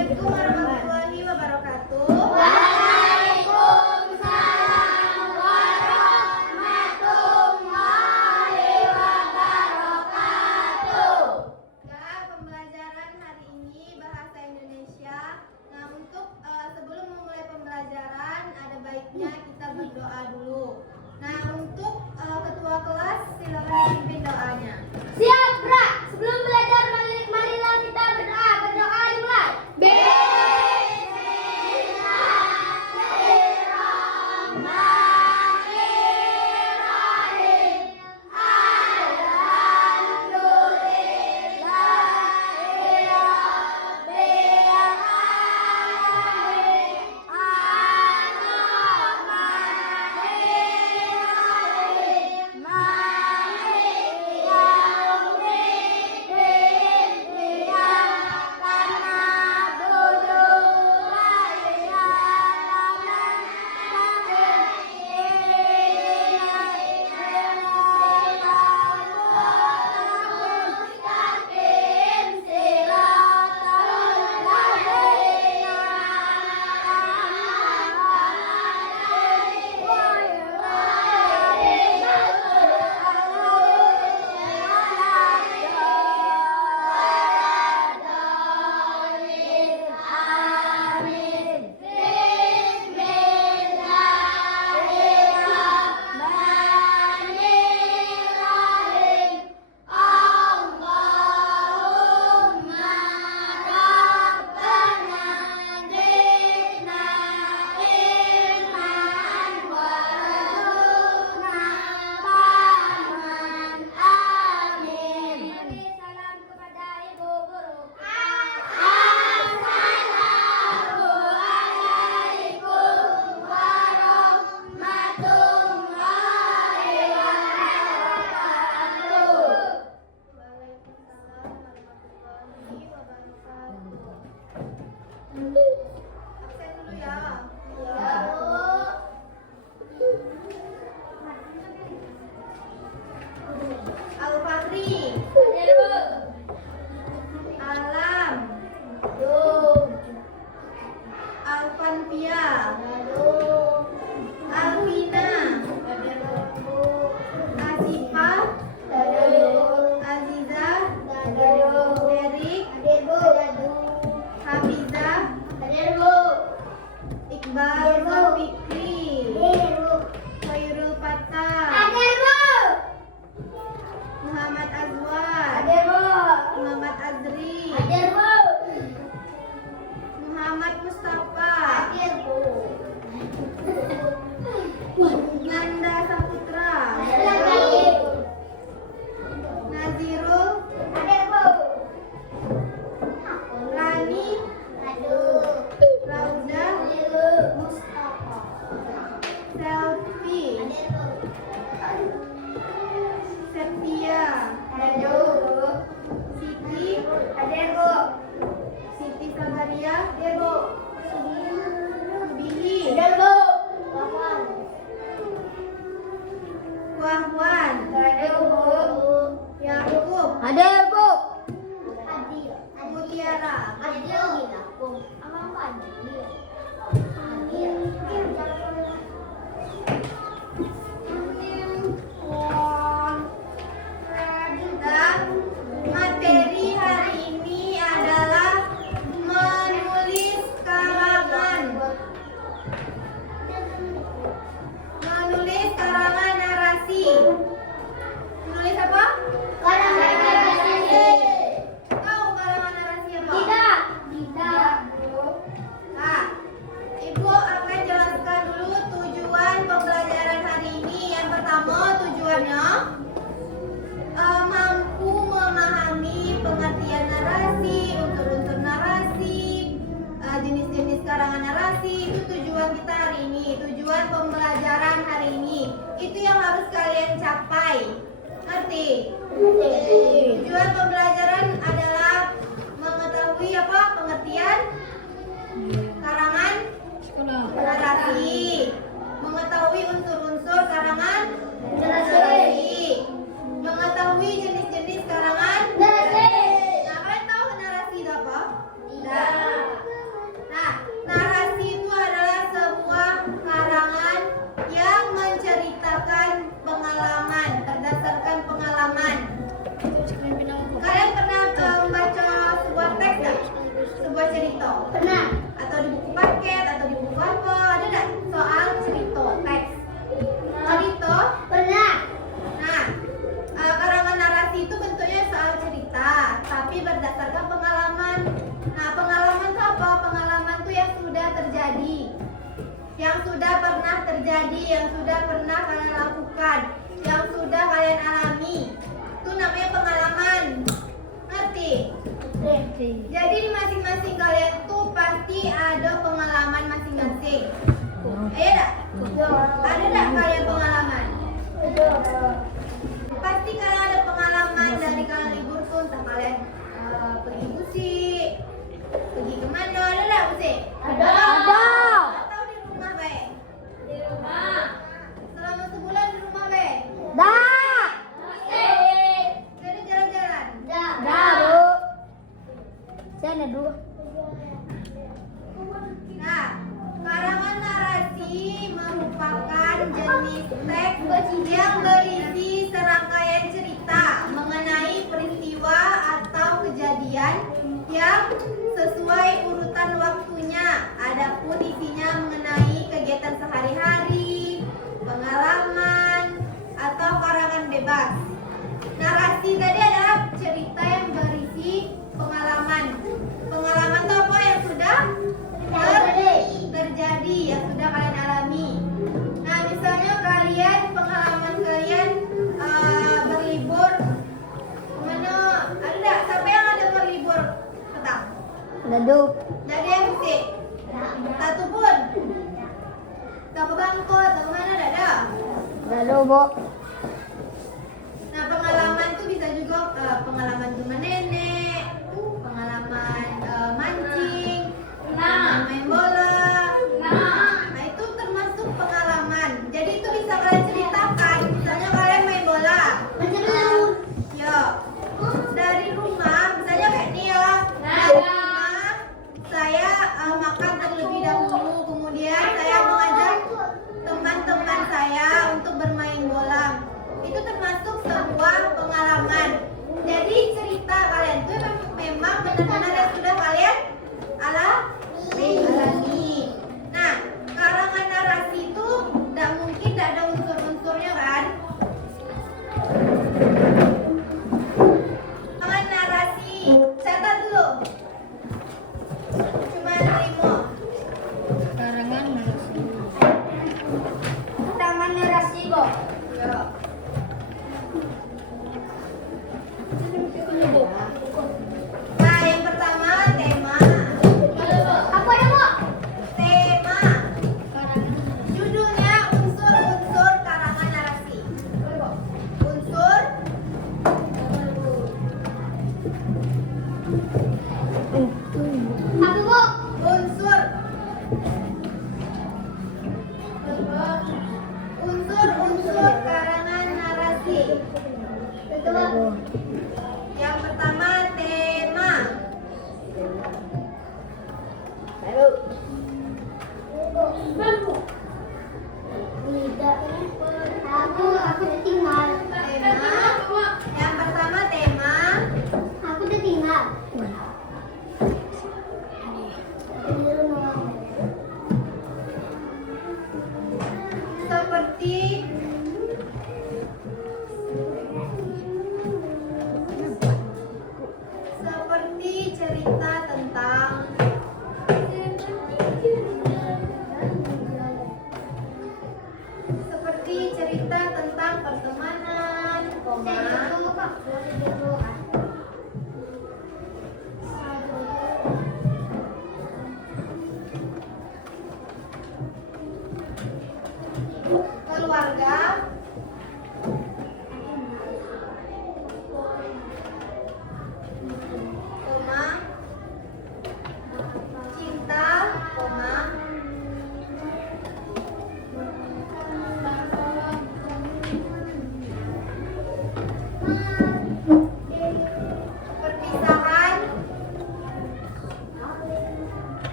Assalamualaikum warahmatullahi wabarakatuh. Waalaikumsalam warahmatullahi wabarakatuh. Ya, pembelajaran hari ini bahasa Indonesia. Nah, untuk sebelum memulai pembelajaran ada baiknya kita berdoa dulu. Nah, untuk ketua kelas silakan dipimpin doanya. Siap, Bra. Sebelum belajar, marilah kita berdoa. Berdoa dimulai. Waalaikumsalam warahmatullahi wabarakatuh. Absen dulu ya. Al-Fahri, Alam, Alfanfia, Alvina, Asifah, Aziza, Erik, Hafiza, Iqbal, Fikri, Khairul Fatah, Muhammad Azwar, Muhammad Azri, Muhammad Mustafa, Nanda Saputra, Nazirul, Rani, Rauda, Selfie, Septia, Siti Sabaria, Subihi, Wahwan, Yakub, Mutiara, dan materi hari ini adalah menulis karangan. Menulis karangan narasi. Menulis apa? Tahu karangan narasi apa? Nah, Ibu akan jelaskan dulu tujuan pembelajaran hari ini. Yang pertama, tujuannya mampu memahami pengertian narasi, unsur-unsur narasi, jenis-jenis karangan narasi. Itu tujuan kita hari ini, tujuan pembelajaran hari ini. Itu yang harus kalian capai. Ngerti? Tujuan pembelajaran adalah mengetahui apa? Pengertian karangan narasi, mengetahui unsur-unsur karangan narasi, mengetahui jenis-jenis karangan narasi. Nah, kalian tahu narasi itu apa? Tidak. Pernah. Atau di buku paket, atau di buku apa? Ada nggak soal cerita teks? Cerita? Pernah. Nah, karangan narasi itu bentuknya soal cerita, tapi berdasarkan pengalaman. Nah, pengalaman itu apa? Pengalaman itu yang sudah terjadi, yang sudah pernah terjadi, yang sudah pernah kalian lakukan, yang sudah kalian alami. Itu namanya pengalaman. Ngerti? Jadi di masing-masing kalian tuh pasti ada pengalaman masing-masing. Iya dak? Ada dak kalian pengalaman? Pasti kalian ada pengalaman dari kalian libur tuh, entah kalian pergi musik, pergi kemana, ada dak musik? Ada. Atau di rumah baik? Di rumah. Selama sebulan di rumah baik? Dah. Jadi jalan-jalan? Dah, Bu. Saya ada 2. Nah, karangan narasi merupakan jenis teks yang berisi serangkaian cerita mengenai peristiwa atau kejadian yang sesuai urutan waktunya. Adapun isinya mengenai kegiatan sehari-hari, pengalaman, atau karangan bebas. Narasi tadi adalah cerita yang berisi pengalaman. Pengalaman itu apa yang sudah terjadi, yang sudah kalian alami. Nah, misalnya kalian, pengalaman kalian berlibur kemana? Ada nggak? Siapa yang ada berlibur petang? Ada. Dari yang musik? Satu pun? Tak ke Bangkok, tak ke mana ada? Ada, Bu. Nah, pengalaman itu bisa juga pengalaman rumah nenek, pengalaman mancing, pengalaman main bola. Nah, itu termasuk pengalaman. Jadi itu bisa kalian ceritakan. Misalnya kalian main bola. Ya, dari rumah, misalnya kayak ini ya. Dari rumah, saya makan terlebih dahulu. Kemudian saya mengajak teman-teman saya untuk bermain bola. Itu termasuk sebuah pengalaman. Jadi cerita kalian itu memang benar-benar yang sudah kalian alami. Nah, karangan narasi itu tidak mungkin tidak ada unsur-unsurnya kan? Karangan narasi, catat dulu. Cuma 5. Karangan narasi. Karangan narasi, Bu. Ya. Nah, yang pertama tema. Apa ada, Bu? Tema. Judulnya unsur-unsur karangan narasi. Unsur. Apa, Bu? Unsur. Unsur-unsur karangan narasi. Yang pertama tema. Aku tinggal. Tema. Yang pertama tema. Aku udah tinggal. Seperti cerita tentang pertemanan.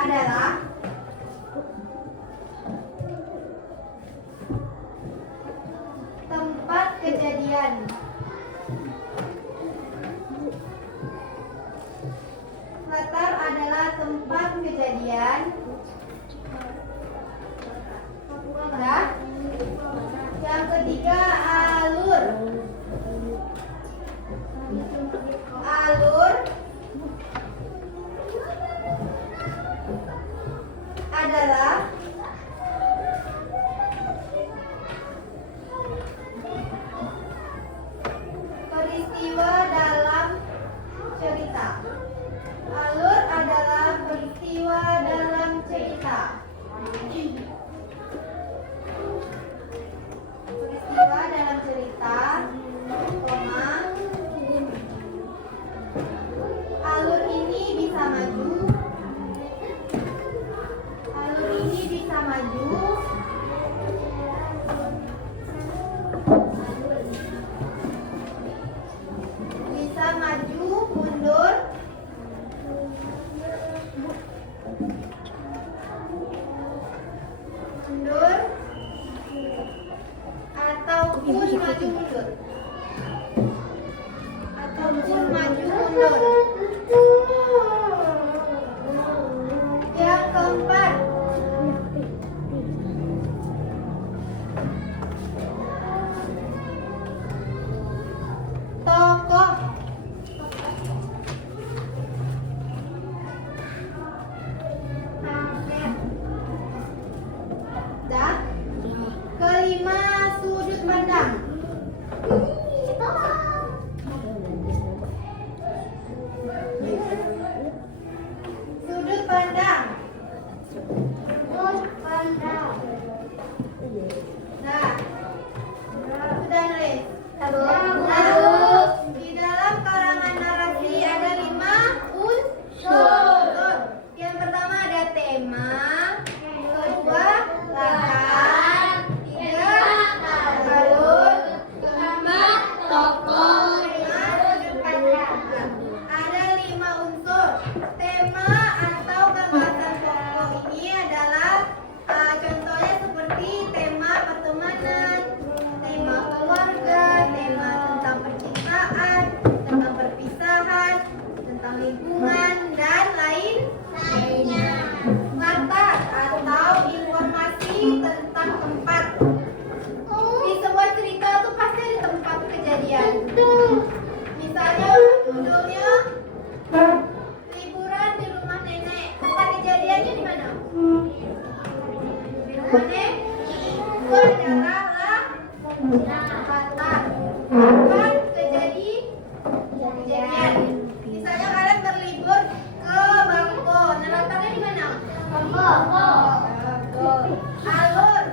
adalah tempat kejadian. Latar adalah tempat kejadian. Udah. Yang ketiga, alur. Alur adalah peristiwa dalam cerita. Alur adalah peristiwa dalam cerita. Peristiwa dalam cerita, koma. Alur ini bisa maju. Alur ini bisa maju. Bisa maju, mundur. Mundur. Ataupun maju mundur. Ataupun maju mundur. Yang keempat, tokoh. Dah. Kelima, sudut pandang. Sudut pandang. Nah, sudah nulis. Di dalam karangan narasi ada 5 unsur. Yang pertama ada tema, kedua latar, tiga alur, keempat tokoh, lima sudut pandang. Ada 5 unsur. Tema atau gagasan pokok ini adalah contohnya seperti tema pertemanan, tema keluarga, tema tentang percintaan, tentang perpisahan, tentang lingkungan, dan lainnya. Latar atau informasi tentang tempat. Di sebuah cerita itu pasti ada tempat kejadian. Misalnya judulnya liburan di rumah nenek. Tempat kejadiannya di mana? Di rumah nenek. Itu adalah latar. Tempat kejadian. Misalnya kalian berlibur ke Bangko. Nah, latarnya di mana? Bangko. Alur,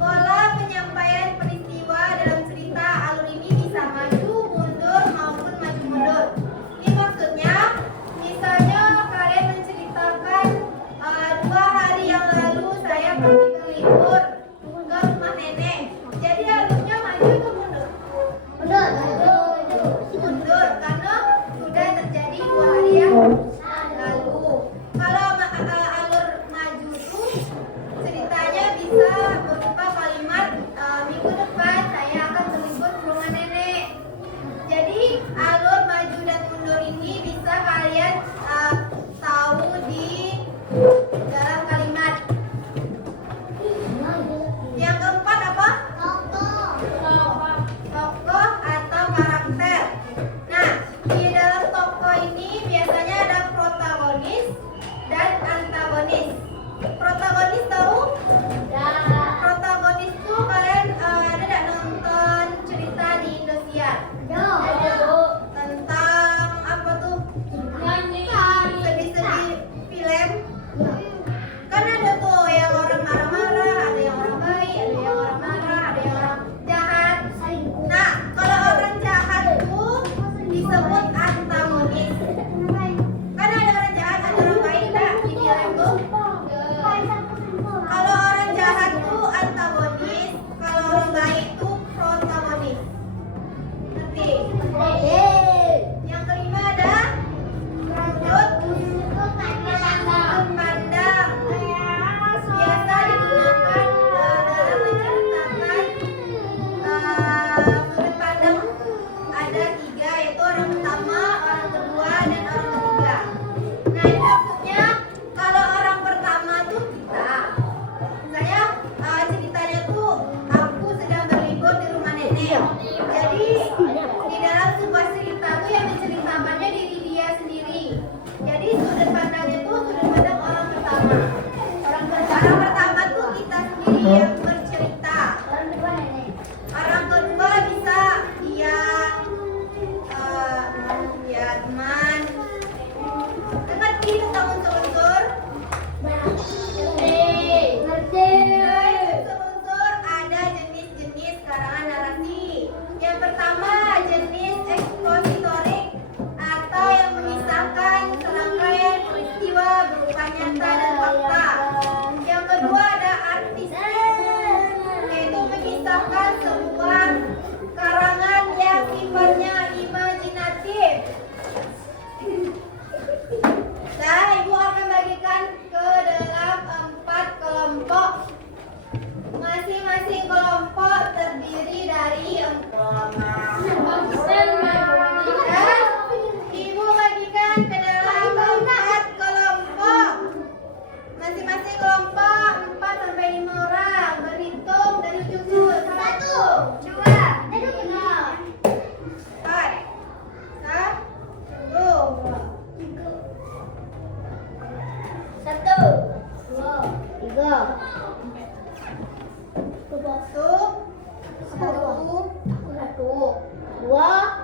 pola penyampaian peristiwa dalam cerita. Alur ini bisa maju, mundur, maupun maju mundur. Ini maksudnya, misalnya kalian menceritakan 2 hari yang lalu saya pergi berlibur ke rumah nenek. Jadi alurnya maju atau mundur? Mundur, karena sudah terjadi 2 hari yang lalu. Kalau alur maju itu ceritanya bisa berupa kalimat minggu depan saya akan berlibur ke rumah nenek. Jadi alur maju dan mundur ini bisa kalian tahu di dalam kalimat. Yang keempat apa? Tokoh atau karakter. Nah, di dalam tokoh ini biasanya ada protagonis dan antagonis. Protagonis tahu? Protagonis tuh kalian ada nggak nonton cerita di Indosiar? Tentang apa tuh? Sedih-sedih film. Kan ada tuh yang orang marah-marah, ada yang orang baik, ada yang orang marah, ada yang orang jahat. Nah, kalau orang jahat tuh disebut antagonis. Kan ada orang jahat, ada orang baik, enggak di film tuh? Kalau orang jahat tuh antagonis, kalau orang baik tuh protagonis. Ngerti? Yang kelima ada sudut pandang.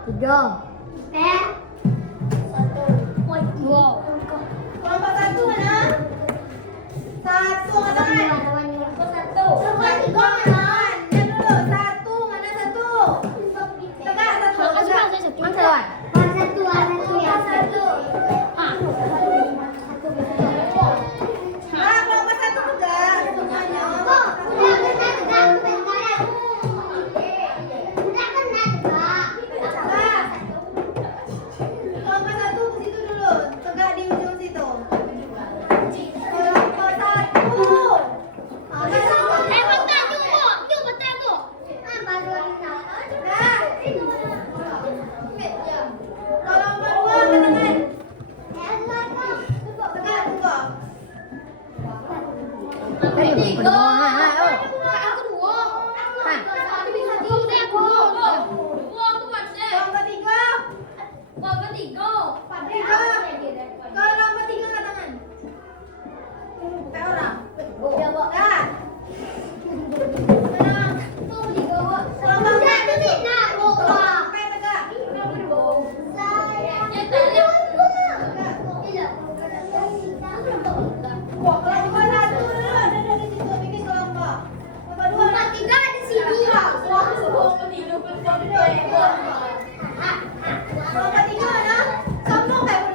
3. Wow. Kelompok 1 mana? 1 angkat tangan. Kelompok 3 mana? Lihat dulu. 1 mana 1? Tegak 1. Tegak. Nah, kelompok 1 tegak semuanya. Tegak. Kelompok 1 ke situ dulu. Tegak di ujung situ. Kelompok 1. Kelompok 3 mana? Sombong kayak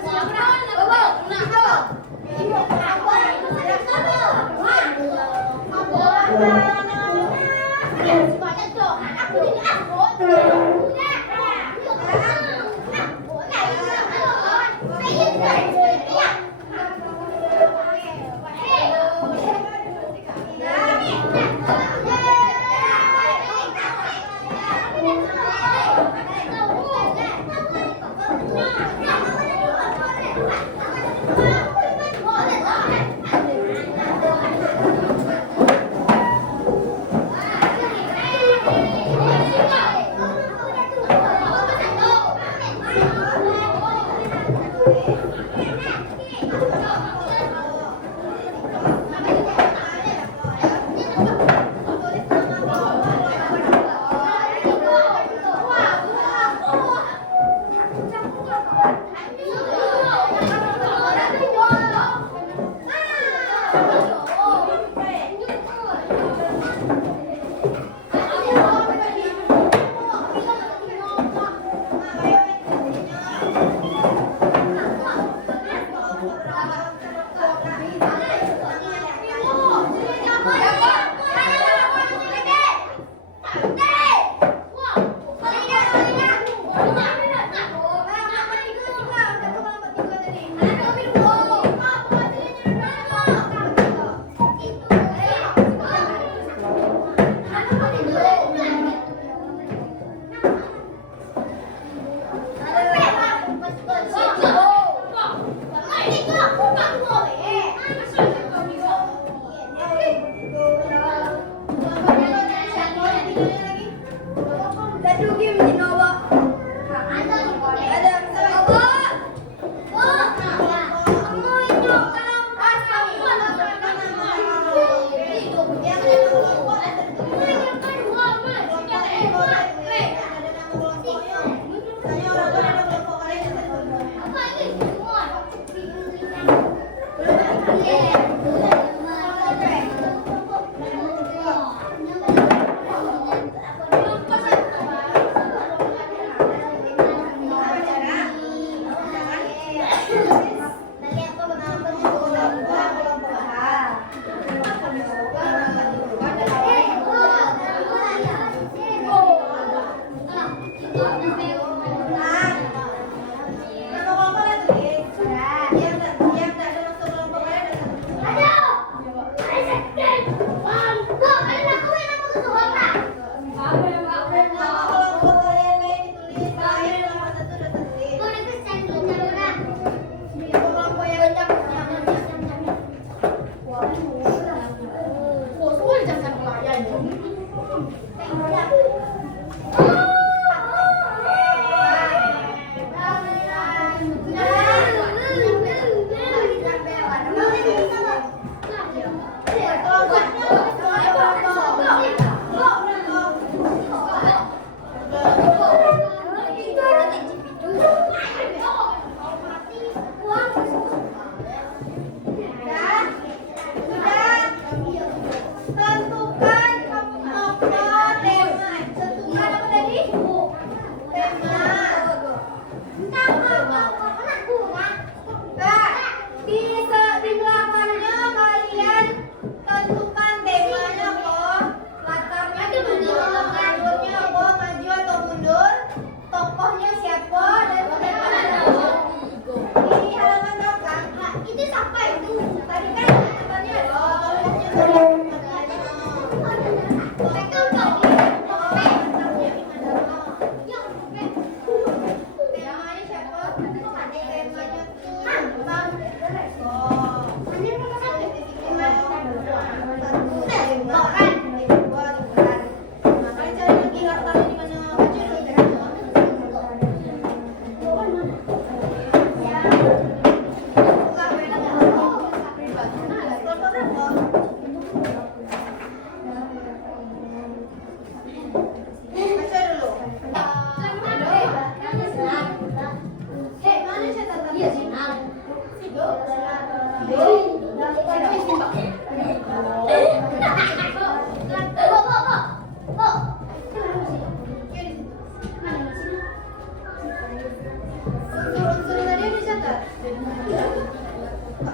Oke,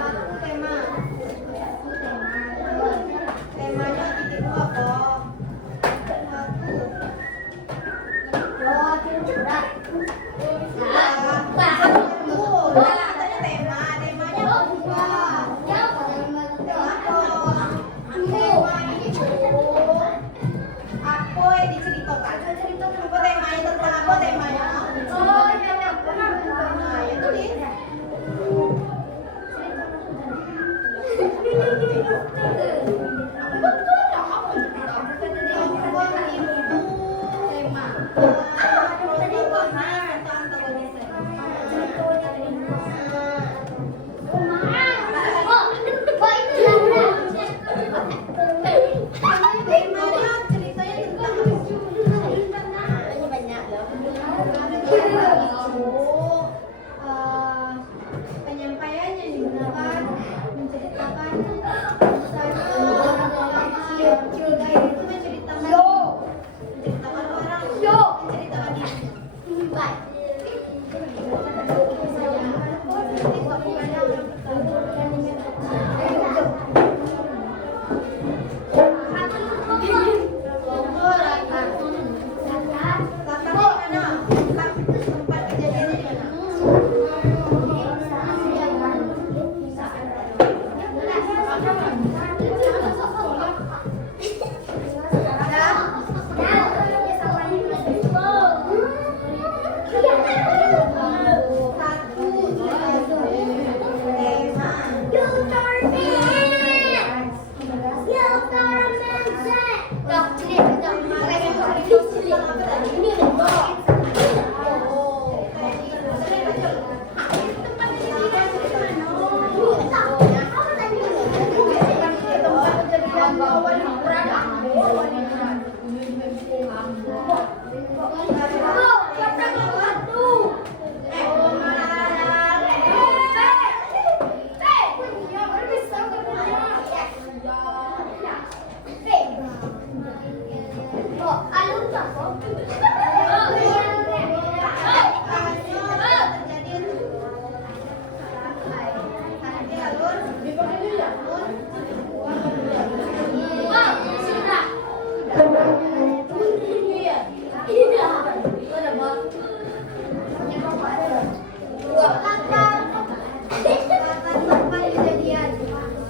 satu tema. Satu tema. Temanya titik dua kok. Satu. Oh, berat. Katanya tema, temanya apa? Apa yang diceritakan? Apa temanya tentang apa temanya? Nah, itu nih. Temanya ceritanya tentang penyampaiannya digunakan menceritakan misalnya orang kecil guys itu menceritakan orang menceritakan diri. Tempat kejadiannya di mana?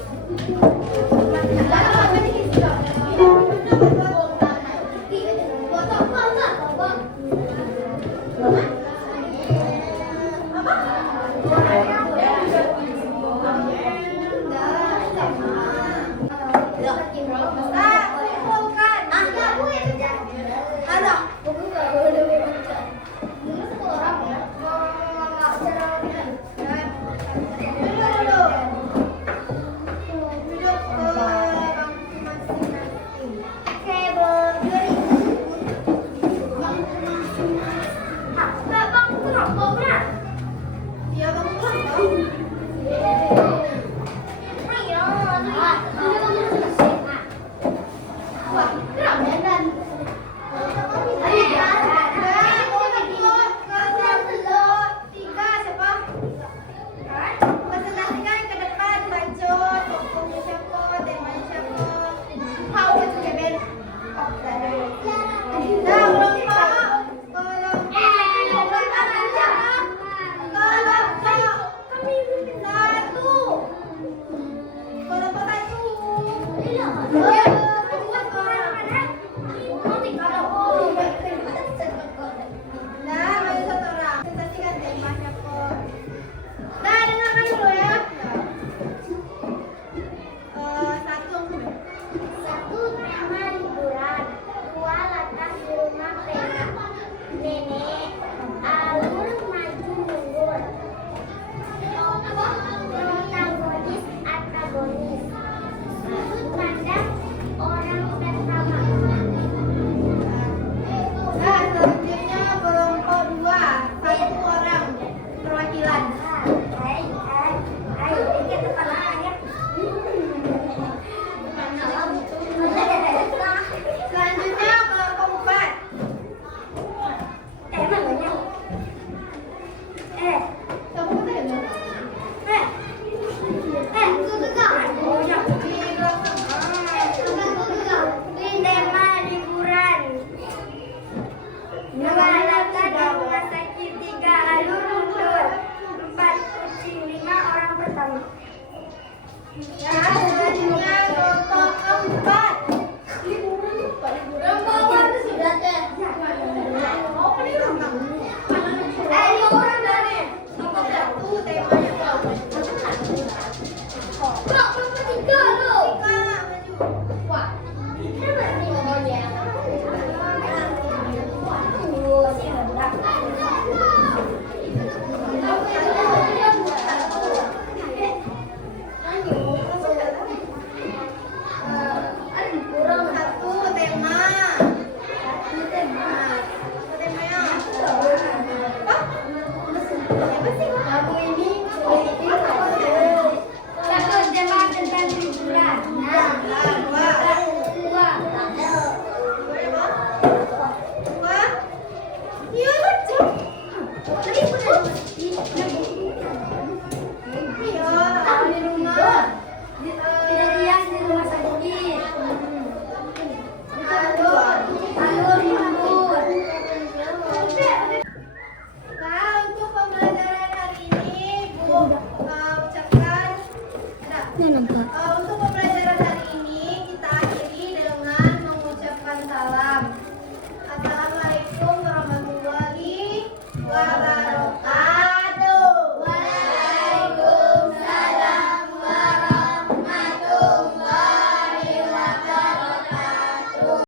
Yeah.